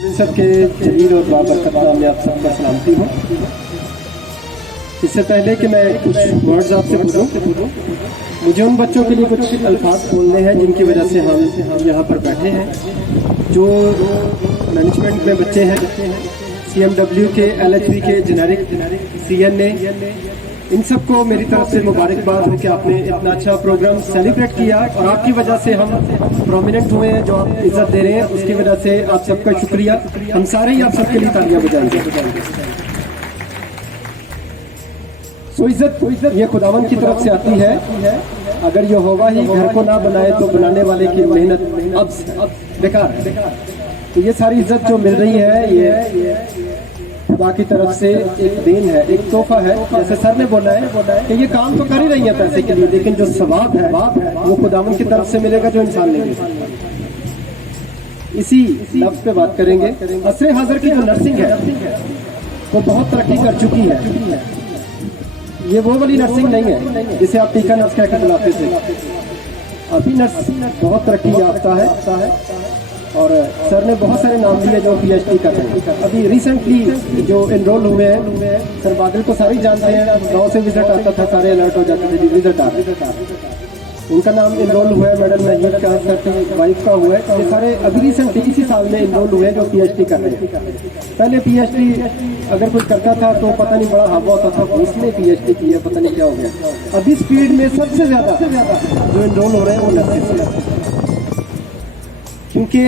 सब के जलील और बाबरकत नाम में आप सबका सलामती हूँ। इससे पहले कि मैं कुछ वर्ड्स आपसे पूछूं, मुझे उन बच्चों के लिए कुछ अल्फाज बोलने हैं जिनकी वजह से हम यहाँ पर बैठे हैं। जो मैनेजमेंट में बच्चे हैं, CMW के, LHV के, जेनेरिक, CNA, इन सबको मेरी तरफ से मुबारकबाद हो कि आपने इतना अच्छा प्रोग्राम सेलिब्रेट किया और आपकी वजह से हम प्रोमिनेंट हुए हैं। जो आप इज्जत दे रहे हैं उसकी वजह से आप सबका शुक्रिया। हम सारे ही आप सबके लिए तालियां बजाएंगे। सो इज्जत ये खुदावन की तरफ से आती है। अगर ये होगा ही घर को ना बनाए तो बनाने वाले की मेहनत अब बेकार है। तो ये सारी इज्जत जो मिल रही है ये खुदा की तरफ से एक देन है, एक तोहफा है। जैसे सर ने बोला है कि ये काम तो कर ही रही है पैसे के लिए, लेकिन जो सवाब है वो खुदावन की तरफ से मिलेगा जो इंसान लेंगे। इसी लफ्ज पे बात करेंगे। असरे हाजिर की जो नर्सिंग है वो बहुत तरक्की कर चुकी है। ये वो वाली नर्सिंग नहीं है जिसे आप टीका नर्स कह के बुलाते थे। अभी नर्सिंग बहुत तरक्की याफ्ता है और सर ने बहुत सारे नाम लिए जो PhD कर रहे हैं। अभी रिसेंटली जो एनरोल हुए हैं, सर बादल को सारे जानते हैं। गाँव से विजिट आता था, सारे अलर्ट हो जाते थे विजिट आ रहे। उनका नाम एनरोल हुआ है, मैडम नहीद का, सर की वाइफ का हुआ है। ये सारे अभी रिसेंटली इसी साल में एनरोल हुए हैं जो PhD कर रहे हैं। पहले PhD अगर कोई करता था तो पता नहीं बड़ा हवा होता था, उसने PhD की है, पता नहीं क्या हो गया। अभी स्पीड में सबसे ज्यादा जो एनरोल हो रहे हैं वो नर्सिंग, क्योंकि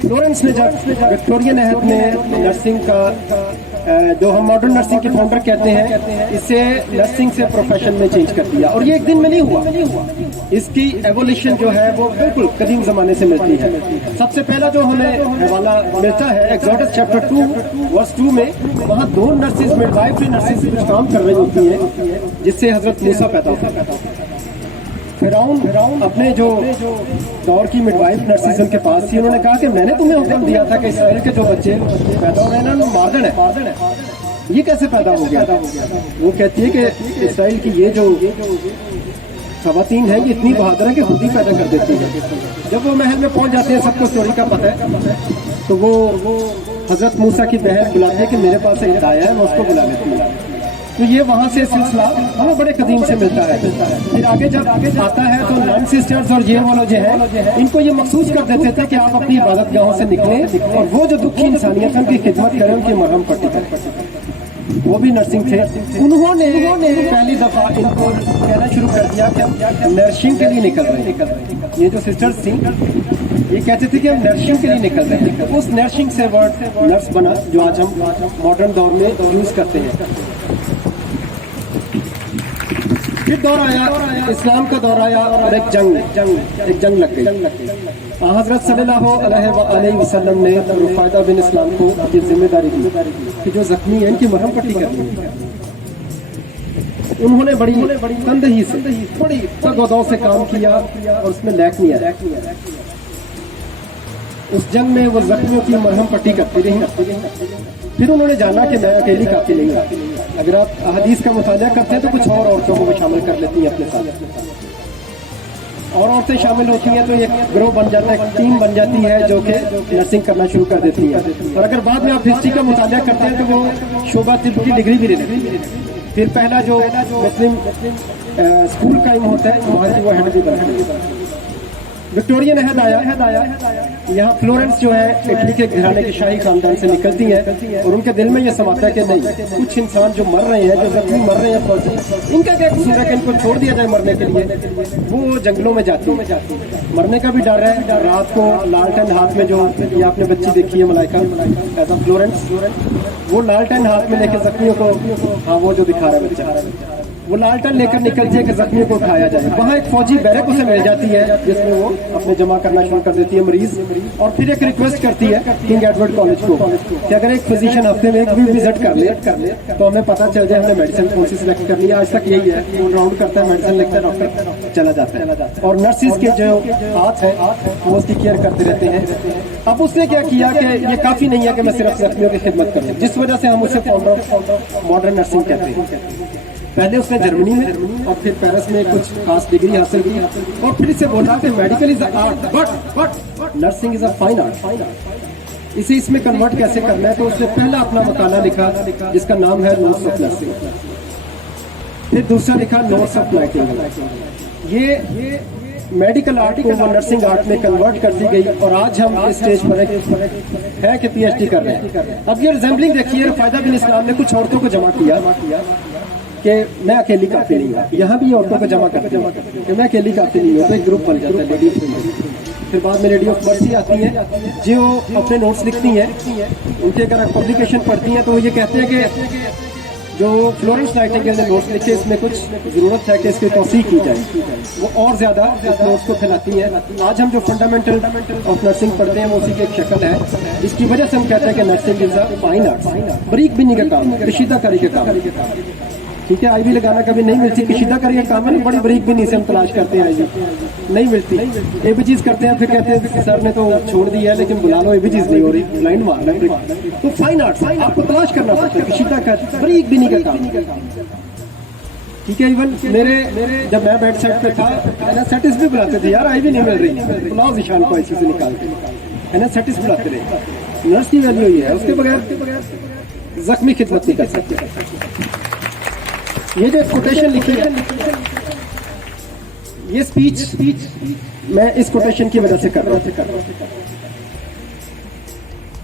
फ्लोरेंस ने जब विक्टोरिया नेहत ने नर्सिंग का जो हम मॉडर्न नर्सिंग के फाउंडर कहते हैं, इसे नर्सिंग से प्रोफेशन में चेंज कर दिया। और ये एक दिन में नहीं हुआ, इसकी एवोल्यूशन जो है वो बिल्कुल कदीम जमाने से मिलती है। सबसे पहला जो हमें हवाला मिलता है एक्सोडस चैप्टर 2 वर्स 2 में, वहाँ 2 नर्सिस, मिडवाइफरी नर्सिस कुछ काम कर रही होती हैं जिससे हजरत मूसा पैदा होता है। फिरौन अपने जो दौर की मिडवाइफ नर्सिस उनके पास थी, उन्होंने कहा कि मैंने तुम्हें हुक्म दिया था कि इसराइल के जो बच्चे पैदा हो रहे हैं ना, मार देना है। ये कैसे पैदा हो गया? वो कहती है कि इसराइल की ये जो खवातीन है ये इतनी बहादुर है कि खुद ही पैदा कर देती है। जब वो महल में पहुंच जाते हैं, सबको स्टोरी का पता है, तो वो हजरत मूसा की बहन बुलाती है कि मेरे पास एक दाया है, मैं उसको बुला लेती हूँ। तो ये वहाँ से सिलसिला हमें बड़े कदीम से मिलता है। फिर आगे जब आता है तो नन सिस्टर्स और ये वालों जो है, इनको ये महसूस कर देते थे कि आप अपनी इबादत गाहों से निकलें और वो जो दुखी इंसानियत उनकी खिदमत करें, उनकी मरहम पट्टी करें। वो भी नर्सिंग थे। उन्होंने पहली दफा इनको कहना शुरू कर दिया कि हम नर्सिंग के लिए निकल रहे हैं। ये जो सिस्टर्स थी ये कहते थे कि हम नर्सिंग के लिए निकल रहे हैं। उस नर्सिंग से वर्ड नर्स बना जो आज हम मॉडर्न दौर में यूज करते हैं। फिर दौर आया, इस्लाम का दौर आया और एक जंग लग गई। हजरत सल्लल्लाहु अलैहि वसल्लम ने रुफायदा बिन इस्लाम को ये जिम्मेदारी दी कि जो जख्मी है इनकी मरहम पट्टी करनी है। उन्होंने बड़ी तंदही से, बड़ी तगदौ से काम किया और उसमें लैक नहीं आया। उस जंग में वो जख्मियों की मरहम पट्टी करती रही। फिर उन्होंने जाना कि मैं अकेली काफी नहीं। अगर आप हदीस का मुताला करते हैं तो कुछ और औरतों को भी शामिल कर लेती हैं अपने साथ, और औरतें शामिल होती हैं तो एक ग्रोह बन जाता है, टीम बन जाती है जो कि नर्सिंग करना शुरू कर देती है। और अगर बाद में आप हिस्ट्री का मुताला करते हैं तो वो शोभा तिब की डिग्री भी लेती है। फिर पहला जो मुस्लिम स्कूल कायम होता है वहाँ से वो हेड भी बनता है। विक्टोरिया नेहत आया, यहाँ फ्लोरेंस जो है इटली के घराने के शाही खानदान से निकलती है और उनके दिल में ये समाता है कि नहीं, कुछ इंसान जो मर रहे हैं, जो जख्मी मर रहे हैं, इनका क्या कसूर है कि इनको छोड़ दिया जाए मरने के लिए। वो जंगलों में जाती है, मरने का भी डर है। रात को लालटेन हाथ में, जो ये आपने बच्ची देखी है मलाइका ऐसा फ्लोरेंस, वो लालटेन हाथ में लेकर जख्मियों को, हाँ वो जो दिखा रहा है बच्चा, वो लालटेन लेकर निकलती है कि जख्मियों को उठाया जाए। वहाँ एक फौजी बैरक उसे मिल जाती है जिसमें वो अपने जमा करना शुरू कर देती है मरीज, और फिर एक रिक्वेस्ट करती है किंग एडवर्ड कॉलेज को कि अगर एक फिजिशियन हफ्ते में एक भी विजिट कर ले तो हमें पता चल जाए हमने मेडिसिन कौन सी सिलेक्ट करनी है। आज तक यही है, वो राउंड करता है, मेडिसिन लिखता है, डॉक्टर चला जाता है और नर्सिस के जो हाथ है वो उसकी केयर करते रहते हैं। अब उसने क्या किया कि ये काफी नहीं है कि मैं सिर्फ जख्मियों की खिदमत करूँ, जिस वजह से हम उसे फाउंडर ऑफ मॉडर्न नर्सिंग कहते हैं। पहले उसने जर्मनी में और फिर पेरिस में कुछ खास डिग्री हासिल की और फिर इसे बोला कि medical is art but nursing is a fine art. इसे इसमें कन्वर्ट कैसे करना है, तो उसने पहला अपना मकाला लिखा जिसका नाम है नोट्स ऑफ नर्सिंग, फिर दूसरा लिखा नोट्स ऑफ नाइटिंगेल। ये मेडिकल आर्ट को वो नर्सिंग आर्ट में कन्वर्ट कर दी गई और आज हम इस स्टेज पर है कि पीएचडी कर रहे हैं। अब ये रिजेंबलिंग देखिए, फायदा बिन इस्लाम ने कुछ औरतों को जमा किया कि मैं अकेली काफी नहीं हूँ, यहाँ भी औरतों को जमा करते हैं कि मैं अकेली काफी नहीं हूँ, तो एक ग्रुप बन जाता है लेडीज। फिर बाद में लेडी ऑफ मर्सी आती है जो अपने नोट्स लिखती हैं, उनके अगर आप पब्लिकेशन पढ़ती हैं तो वो ये कहते हैं कि जो फ्लोरेंस नाइटिंगेल ने नोट्स लिखे इसमें कुछ जरूरत है कि इसकी तौसीक की जाए, वो और ज्यादा इस नोट्स को फैलाती है। आज हम जो फंडामेंटल ऑफ नर्सिंग पढ़ते हैं वो उसी की एक शक्ल है, इसकी वजह से हम कहते हैं कि nursing is a fine art, बरीक बिनी का काम, कशीदाकारी का काम। ठीक है, आईवी लगाना कभी नहीं मिलती, कशीदाकारी का काम है ना, बड़ी बरीक बिनी से हम तलाश करते हैं, आईवी नहीं मिलती, एबीजीज करते हैं, फिर कहते हैं सर ने तो छोड़ दिया है लेकिन बुला लो एबीजीज नहीं हो रही, ब्लाइंड मारना है। तो फाइन आर्ट आपको तलाश करना पड़ता है, कशीदाकारी बरीक बिनी का काम। ठीक है, इवन मेरे जब मैं बेड साइड पे था एनास्थेटिस्ट भी बुलाते थे, यार आईवी नहीं मिल रही, बुलाओ ईशान को ऐसे से निकाल के, एनास्थेटिस्ट बुलाते रहे। नर्स की वैल्यू ये है, उसके बगैर जख्मी खिदमत नहीं कर सकते। ये जो कोटेशन लिखी है, ये स्पीच मैं इस कोटेशन की वजह से कर रहा हूँ।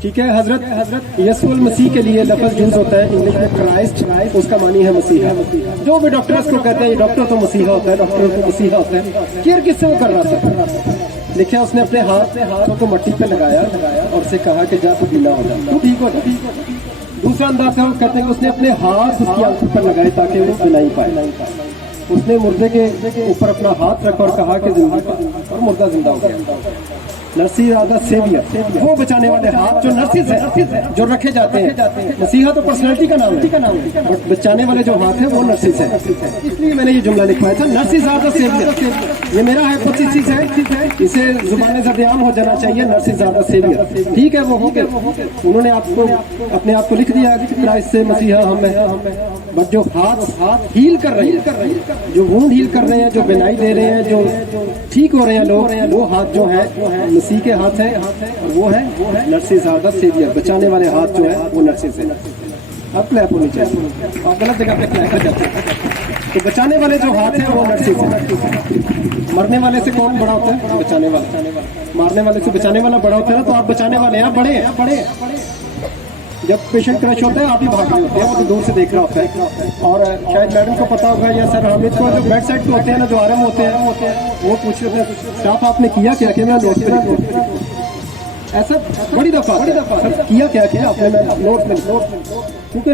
ठीक है, हजरत यसुल मसीह के लिए लफ्ज यूज होता है इंग्लिश में क्राइस्ट, उसका मानी है मसीहा। जो भी डॉक्टर इसको कहते हैं, ये डॉक्टर तो मसीहा होता है, डॉक्टर तो मसीहा होता है। केयर किससे वो कर रहा था? लिखा उसने अपने हाथों को मट्टी पे लगाया और से कहा कि जा तू गीला हो जा, तू ठीक हो जा। दूसरा अंदाज है, वो कहते हैं कि उसने अपने हाथ उसकी आंखों पर लगाए ताकि वो सुनाई पाए। उसने मुर्दे के ऊपर अपना हाथ रखा और कहा कि जिंदा, और मुर्दा जिंदा हो गया। नर्सी आदा सेवियर, वो बचाने वाले हाथ जो नर्सिस है, जो रखे जाते हैं। मसीहा तो पर्सनैलिटी का नाम है, बट बचाने वाले जो हाथ है वो नर्सिस है। इसलिए मैंने ये जुमला लिखवाया था, नर्सिस आदा सेवियर। ये मेरा हाइपोथेसिस है, इसे जुबान ज़द-ए-आम हो जाना चाहिए, नर्सिस आदा सेवियर। ठीक है, वो हो गए, उन्होंने आपको अपने आप को लिख दिया क्राइस्ट से मसीहा हम है, बट जो हाथ हील कर रहे हैं, जो वुंड हील कर रहे हैं, जो बिनाई दे रहे हैं, जो ठीक हो रहे हैं लोग, वो हाथ जो है मसीह के हाथ है, और वो है नर्सिस आदा सेवियर। बचाने वाले हाथ जो है वो नर्सिस है। अब क्लैप होनी चाहिए, आप गलत जगह पे क्लैप कर जाते हैं। तो बचाने वाले जो हाथ है वो नर्सिस है। मरने वाले से कौन बड़ा होता है? बचाने वाला। मारने वाले से बचाने वाला बड़ा होता है ना, तो आप बचाने वाले हैं, बड़े। जब पेशेंट क्रश होता है आप ही भाग रहे होते हैं, वो तो दूर से देख रहा होता है। और शायद मैडम को पता होगा या सर हामिद को, जो बेड साइड पे होते हैं ना, जो आराम होते हैं, वो पूछ रहे थे स्टाफ आपने किया क्या? मैं नोट पे ऐसा बड़ी दफा सर किया क्या आपने? मैं नोट में, क्योंकि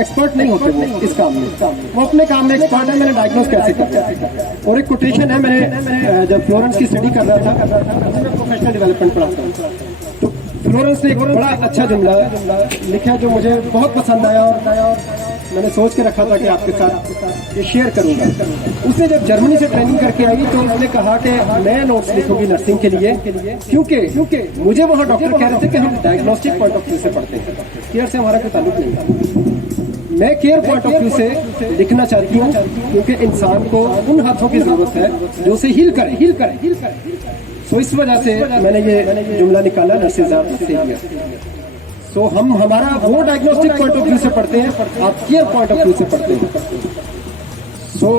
एक्सपर्ट नहीं होते वो इस काम में, वो अपने काम में एक्सपर्ट है। मैंने डायग्नोज कैसे कर, और एक कोटेशन है, मैंने जब फ्लोरेंस की स्टडी कर रहा था, मैं प्रोफेशनल डेवलपमेंट पढ़ाता हूँ, तो फ्लोरेंस ने एक बड़ा अच्छा जुमला लिखा जो मुझे बहुत पसंद आया, और मैंने सोच के रखा था कि आपके साथ ये शेयर करूंगा। उसने जब जर्मनी से ट्रेनिंग करके आई तो उसने कहा कि मैं नोट्स लिखूंगी नर्सिंग के लिए, क्योंकि मुझे वहाँ डॉक्टर कह रहे थे कि हम डायग्नोस्टिक पॉइंट ऑफ व्यू से पढ़ते हैं, केयर से हमारा कोई ताल्लुक नहीं था। मैं केयर पॉइंट ऑफ व्यू से लिखना चाहती हूँ, क्योंकि इंसान को उन हाथों की जरूरत है जो उसे हील करे। तो इस वजह से मैंने ये जुमला निकाला, नर्सिस आदा सेवियर। सो हम हमारा वो डायग्नोस्टिक पॉइंट ऑफ व्यू से पढ़ते हैं, आप केयर पॉइंट ऑफ व्यू से पढ़ते हैं। सो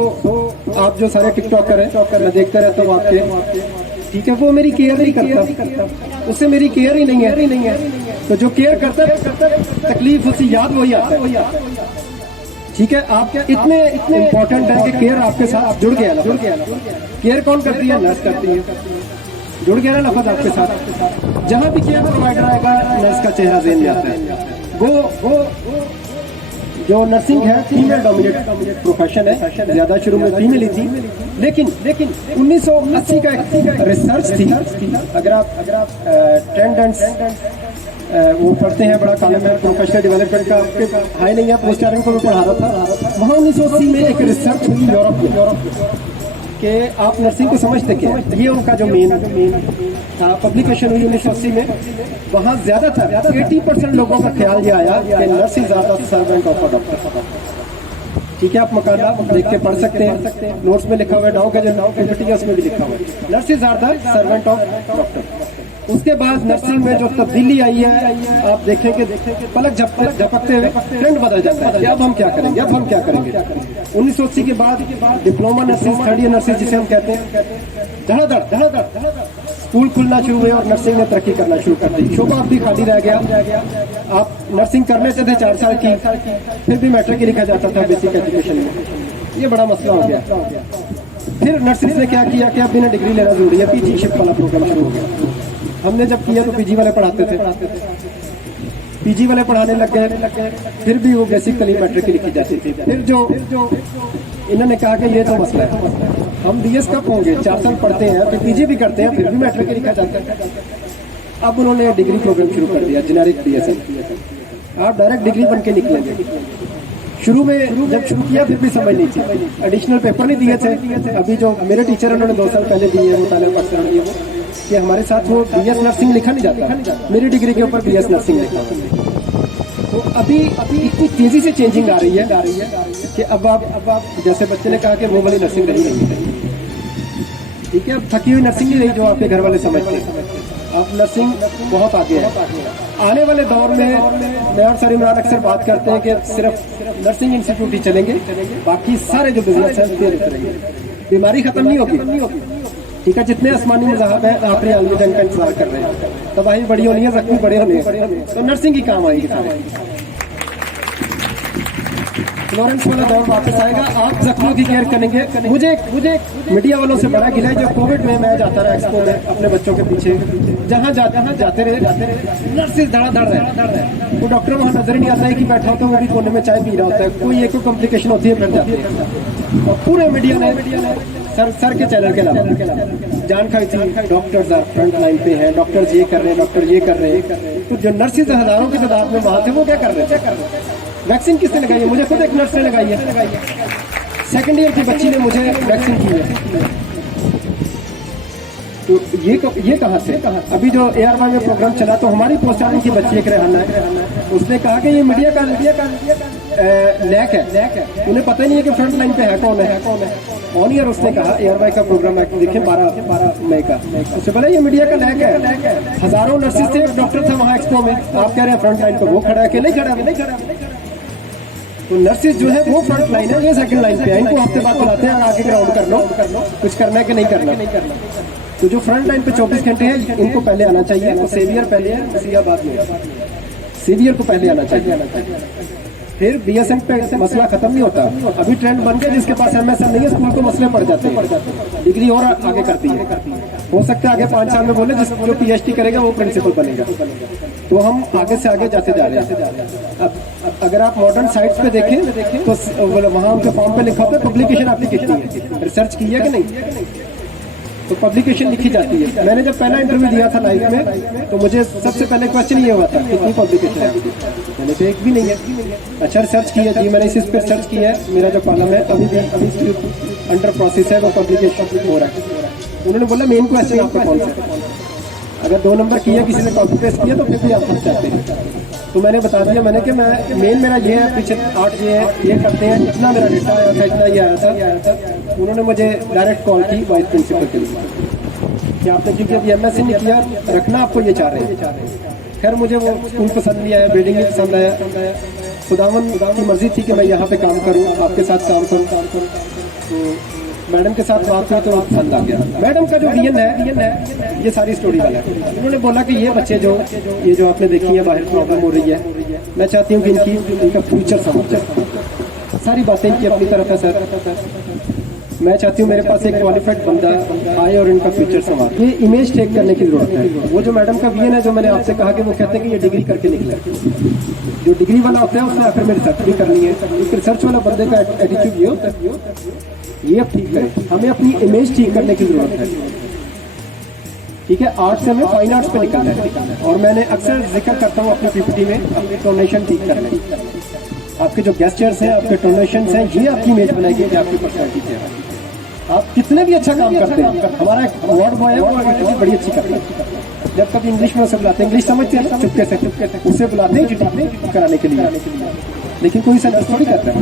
आप जो सारे टिकटॉकर हैं, मैं देखते रहता हूँ आपके, ठीक है, वो मेरी केयर नहीं करता, उससे मेरी केयर ही नहीं है। तो जो केयर करता है, तकलीफ उसकी याद वही आता है। ठीक है, आप इतने इम्पोर्टेंट है कि केयर आपके साथ जुड़ गया ना। केयर कौन करती है? नर्स करती है। जुड़ गया ना लफ्ज आपके साथ। जहां भी केयर प्रोवाइडर आएगा, नर्स का चेहरा ज़हन में आता है। वो जो नर्सिंग है फीमेल डोमिनेट प्रोफेशन है, ज्यादा शुरू में फीमेल ही थी, लेकिन 1980 का एक रिसर्च थी। अगर आप टेंडेंट्स वो पढ़ते हैं, बड़ा कॉलम है प्रोफेशनल डेवलपमेंट का, हाई नहीं है, पोस्ट आर्मी को मैं पढ़ा रहा था। वहाँ 1980 में एक रिसर्च हुई यूरोप कि आप नर्सिंग को समझते क्या? ये उनका जो मेन था, पब्लिकेशन हुई 1980 में। वहाँ ज्यादातर 80% लोगों का ख्याल ये आया कि nurse is the servant of a doctor. ठीक है, आप मकाला देख के पढ़ सकते हैं, नोट्स में लिखा हुआ है, डाउ का जो पीपीटी है उसमें भी लिखा हुआ है, nurse is the servant of doctor. उसके बाद नर्सिंग में जो तब्दीली आई है, आप देखें कि पलक झपकते हुए ट्रेंड बदल जाता है कि अब हम क्या करेंगे, अब हम क्या करेंगे। 1980 के बाद diploma nursing, third year nursing जिसे हम कहते हैं, धड़ाधड़ स्कूल खुलना शुरू हुए और नर्सिंग ने तरक्की करना शुरू कर दी। शोबा अब भी खाली रह गया। आप नर्सिंग करने से थे 4 साल की, फिर भी मैट्रिक ही लिखा जाता था बेसिक एजुकेशन में। ये बड़ा मसला हो गया। फिर नर्सिंग ने क्या किया कि अब बिना डिग्री लेना जरूरी है, पीजी शिफ्ट वाला प्रोग्राम शुरू हो गया। हमने जब किया तो पीजी वाले पढ़ाते थे, पीजी वाले पढ़ाने लग गए, फिर भी वो बेसिकली मैट्रिक लिखी जाती थी। फिर जो इन्होंने कहा कि ये तो मसला है, हम बीएस कब होंगे, 4 साल पढ़ते हैं फिर पीजी भी करते हैं, फिर भी मैट्रिक लिखा जाता है। अब उन्होंने डिग्री प्रोग्राम शुरू कर दिया, जेनेरिक बीएस। आप डायरेक्ट डिग्री बन के निकलेंगे। शुरू में जब शुरू किया फिर भी समझ नहीं थी, एडिशनल पेपर नहीं दिए थे। अभी जो मेरे टीचर उन्होंने 2 साल पहले दिए, मुतालिया अक्सर दिए कि हमारे साथ वो बीएस नर्सिंग लिखा नहीं जाता, मेरी डिग्री के ऊपर बीएस नर्सिंग लिखा। तो अभी इतनी तेजी से चेंजिंग आ रही है कि अब आप जैसे बच्चे ने कहा कि वो वाली नर्सिंग रही नहीं है, ठीक है। अब थकी हुई नर्सिंग नहीं रही जो आपके घर वाले समझते हैं। अब नर्सिंग बहुत आगे है। आने वाले दौर में मैं और सर इमरान अक्सर बात करते हैं कि सिर्फ नर्सिंग इंस्टीट्यूट ही चलेंगे, बाकी सारे जो बिजनेस है तेज चलेंगे। बीमारी खत्म नहीं होगी, ठीक है। जितने आसमानी मज़ाहब है आखिरी आलमी जंग का इंतजार कर रहे हैं, तबाही बड़ी होनी है, जख्मी बड़े होने हैं, तो नर्सिंग ही काम आएगी। फ्लोरेंस वाला दौर वापस आएगा, आप जख्मों की केयर करेंगे। मुझे मीडिया वालों से बड़ा गिला है, जो कोविड में मैं जाता रहा एक्सपो में अपने बच्चों के पीछे, जहाँ जाते रहे नर्सिस धड़ाधड़ रहे, वो डॉक्टर वहाँ नजर नहीं आता है कि बैठा होता है, वो भी कोने में चाय पी रहा होता है, कोई एक कॉम्प्लिकेशन होती है, फिर जाते हैं। और पूरे मीडिया ने सर के चैनल के अलावा जान खाई थी, डॉक्टर्स फ्रंट लाइन पे हैं, डॉक्टर्स ये कर रहे हैं, डॉक्टर ये कर रहे हैं। तो जो नर्सिस हजारों की तादाद में वहाँ थे, वो क्या कर रहे थे? वैक्सीन किसने लगाई है? मुझे खुद एक नर्स ने लगाई है, 2nd ईयर की बच्ची ने मुझे वैक्सीन की है। तो ये कहाँ से? अभी जो ARY में प्रोग्राम चला तो हमारी पोस्टालिंग की बच्ची एक रेहाना है, उसने कहा कि ये मीडिया का लैक है, उन्हें पता नहीं है कि फ्रंट लाइन पे है कौन है। ऑन ईयर उसने कहा ARY का प्रोग्राम देखें 12 मई का, उससे बोला ये मीडिया का लैक है। हजारों नर्सिस थे, डॉक्टर था वहाँ एक्सपो में, आप कह रहे हैं फ्रंट लाइन पे वो खड़ा है कि नहीं खड़ा। तो नर्सिस जो है वो फ्रंट लाइन है, ये 2nd लाइन पे है। इनको हफ्ते बाद बुलाते हैं, आगे ग्राउंड कर लो, कुछ करना है कि नहीं करना। तो जो फ्रंट लाइन पे 24 घंटे है, इनको पहले आना चाहिए। तो सेवियर पहले है, मसीहा बाद में। सेवियर को पहले आना चाहिए। फिर BSN पे मसला खत्म नहीं होता। अभी ट्रेंड बन गया, जिसके पास MSN नहीं है स्कूल को मसले पड़ जाते हैं, डिग्री और आगे करती है। हो सकता है आगे 5 साल में बोले जो PhD करेगा वो प्रिंसिपल बनेगा। तो हम आगे से आगे जाते जा रहे हैं। अब अगर आप मॉडर्न साइट्स पे देखें तो वहाँ उनके फॉर्म पे लिखा होता है पब्लिकेशन आपकी कितनी है, रिसर्च की है कि नहीं, तो पब्लिकेशन लिखी जाती है। मैंने जब पहला इंटरव्यू दिया था लाइफ में, तो मुझे सबसे पहले क्वेश्चन ये हुआ था कितनी पब्लिकेशन है। मैंने कहा एक भी नहीं है। अच्छा रिसर्च की है जी, मैंने इस पे रिसर्च की है, मेरा जो कॉलम है अभी अंडर प्रोसेस है, वो पब्लिकेशन हो रहा है। उन्होंने बोला मेन क्वेश्चन आपका कौन सा है, अगर 2 नंबर किया किसी ने कॉपी पेस्ट किया तो फिर भी आप फंस जाते हैं। तो मैंने बता दिया, मैंने कि मैं मेन मेरा ये है, पीछे 8 ये करते हैं, इतना मेरा डेटा आया था, इतना ये आया था। उन्होंने मुझे डायरेक्ट कॉल की वाइस प्रिंसिपल के लिए कि आपने क्योंकि अभी MSc नहीं किया, रखना आपको ये चाह रहे हैं। खैर मुझे वो स्कूल पसंद नहीं आया, बिल्डिंग भी पसंद आया। खुदावन की मर्जी थी कि मैं यहाँ पे काम करूँ, आपके साथ काम करूँ। तो मैडम के साथ बात हुई तो पसंद आ गया। मैडम का जो विजन है ये सारी स्टोरी वाला है। उन्होंने बोला कि ये बच्चे जो आपने देखी है बाहर प्रॉब्लम हो रही है, मैं चाहती हूँ कि इनका फ्यूचर समझ जाए। सारी बातें इनकी अपनी तरफ है सर, मैं चाहती हूँ मेरे पास एक क्वालिफाइड बंदा आए और इनका फ्यूचर संभाल। ये इमेज टेक करने की जरूरत है। वो जो मैडम का विजन है, जो मैंने आपसे कहा कि वो कहते हैं कि ये डिग्री करके निकला, जो डिग्री वाला होता है उसने आखिर में रिसर्च भी करनी है। एक रिसर्च वाला बंदे का एटीट्यूड ये होता है, ये अब ठीक करें, हमें अपनी इमेज ठीक करने की जरूरत है। ठीक है, आर्ट्स से हमें फाइन आर्ट्स पे निकलना है। और मैंने अक्सर जिक्र करता हूँ अपनी PPT में, अपनी टोनेशन ठीक करने, आपके जो गेस्चर्स हैं, आपके टोनेशन हैं, ये आपकी इमेज बनाएगी कि आपकी पर्सनैलिटी क्या है। आप कितने भी अच्छा काम करते हैं, हमारा एक वार्ड बॉय है वो इतनी बड़ी अच्छी करता है, जब कभी इंग्लिश में उसे बुलाते हैं, इंग्लिश समझते हैं चुपके से उसे बुलाते हैं चिट्ठी कराने के लिए, लेकिन कोई सेंटेंस थोड़ी करता है।